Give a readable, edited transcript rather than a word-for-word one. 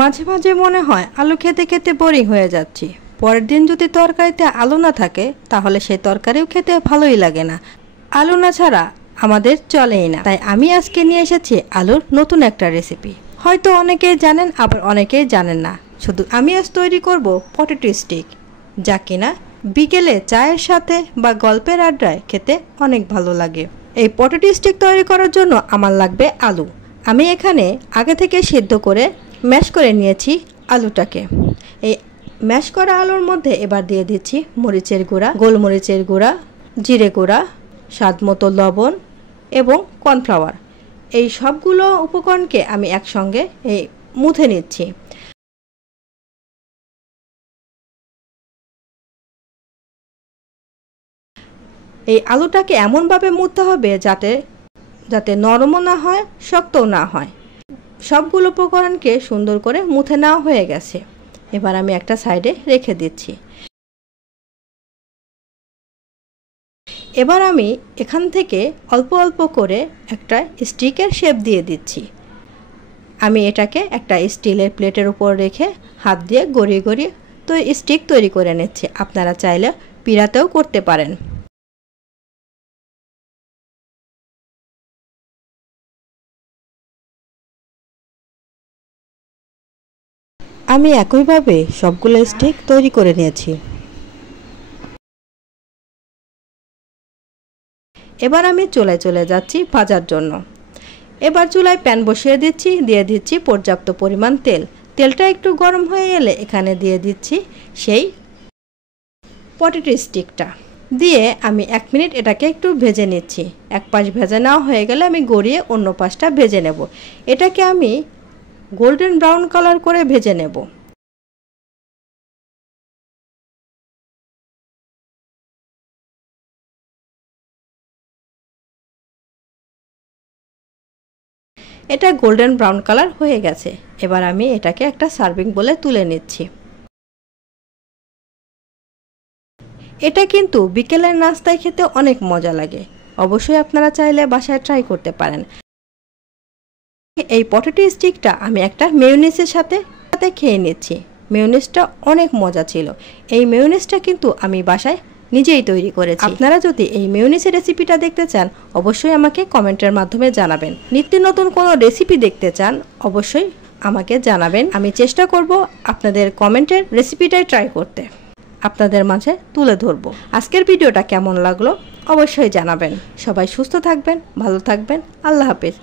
মাঝে মাঝে মনে হয় আলু খেতে খেতে বোরিং হয়ে যাচ্ছি। পরের দিন যদি তরকারিতে আলু না থাকে তাহলে সেই তরকারিও খেতে ভালোই লাগে না। আলু না ছাড়া আমাদের চলেই না। তাই আমি আজকে নিয়ে এসেছি আলুর নতুন একটা রেসিপি। হয়তো অনেকেই জানেন, আবার অনেকেই জানেন না। শুধু আমি আজ তৈরি করব পটেটো স্টিক, যা কিনা বিকেলে চায়ের সাথে বা গল্পের আড্ডায় খেতে অনেক ভালো লাগে। এই পটেটো স্টিক তৈরি করার জন্য আমার লাগবে আলু। আমি এখানে আগে থেকে সিদ্ধ করে ম্যাশ করে নিয়েছি আলুটাকে। এই ম্যাশ করা আলুর মধ্যে এবার দিয়ে দিচ্ছি মরিচের গুঁড়া, গোলমরিচের গুঁড়া, জিরে গুঁড়া, স্বাদ মতো লবণ এবং কর্নফ্লাওয়ার। এই সবগুলো উপকরণকে আমি একসঙ্গে মুথে নিচ্ছি। এই আলুটাকে এমনভাবে মুথতে হবে যাতে নরমও না হয়, শক্তও না হয়। সবগুলো উপকরণকে সুন্দর করে মুথে নেওয়া হয়ে গেছে। এবার আমি একটা সাইডে রেখে দিচ্ছি। এবার আমি এখান থেকে অল্প অল্প করে একটা স্টিকের শেপ দিয়ে দিচ্ছি। আমি এটাকে একটা স্টিলের প্লেটের উপর রেখে হাত দিয়ে গড়িয়ে গড়িয়ে স্টিক তৈরি করে নিচ্ছি। আপনারা চাইলে পিড়াতেও করতে পারেন। আমি একইভাবে সবগুলো স্টিক তৈরি করে নিয়েছি। এবার আমি চুলায় চলে যাচ্ছি ভাজার জন্য। এবার চুলায় প্যান বসিয়ে দিচ্ছি, দিয়ে দিচ্ছি পর্যাপ্ত পরিমাণ তেল। তেলটা একটু গরম হয়ে গেলে এখানে দিয়ে দিচ্ছি সেই পটেটো স্টিকটা। দিয়ে আমি 1 মিনিট এটাকে একটু ভেজে নিচ্ছি। এক পাশ ভেজে নেওয়া হয়ে গেলে আমি গড়িয়ে অন্য পাশটা ভেজে নেব। এটাকে আমি গোল্ডেন ব্রাউন কালার করে ভেজে নেব। এটা গোল্ডেন ব্রাউন কালার হয়ে গেছে। এবার আমি এটাকে একটা সার্ভিং বলে তুলে নিচ্ছি। এটা কিন্তু বিকেলের নাস্তায় খেতে অনেক মজা লাগে। অবশ্যই আপনারা চাইলে বাসায় ট্রাই করতে পারেন। এই পটেটো স্টিকটা আমি একটা মেয়োনিজের সাথে খেয়ে নিচ্ছি। মেয়োনিজটা অনেক মজা ছিল। এই মেয়োনিজটা কিন্তু আমি বাসায় নিজেই তৈরি করেছি। আপনারা যদি এই মেয়োনিজের রেসিপিটা দেখতে চান অবশ্যই আমাকে কমেন্টের মাধ্যমে জানাবেন। নিত্য নতুন কোনো রেসিপি দেখতে চান অবশ্যই আমাকে জানাবেন। আমি চেষ্টা করব আপনাদের কমেন্টের রেসিপিটাই ট্রাই করতে, আপনাদের মাঝে তুলে ধরব। আজকের ভিডিওটা কেমন লাগলো অবশ্যই জানাবেন। সবাই সুস্থ থাকবেন, ভালো থাকবেন। আল্লাহ হাফেজ।